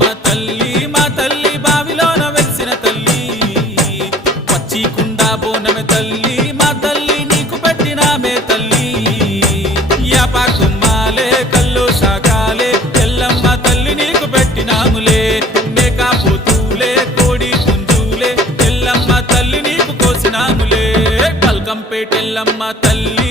ఎల్లమ్మ తల్లి మా తల్లి బావిలోన వెలిసిన తల్లి పచ్చి కుండా బోనమే తల్లి మా తల్లి నీకు పెట్టినామే తల్లి యాపా కుమ్మాలే కల్లో సాకాలే ఎల్లమ్మ తల్లి నీకు పెట్టినాములే మేకా పోతూలే కోడి పుంజులే ఎల్లమ్మ తల్లి నీకు కోసినాములే పల్కంపేట ఎల్లమ్మ తల్లి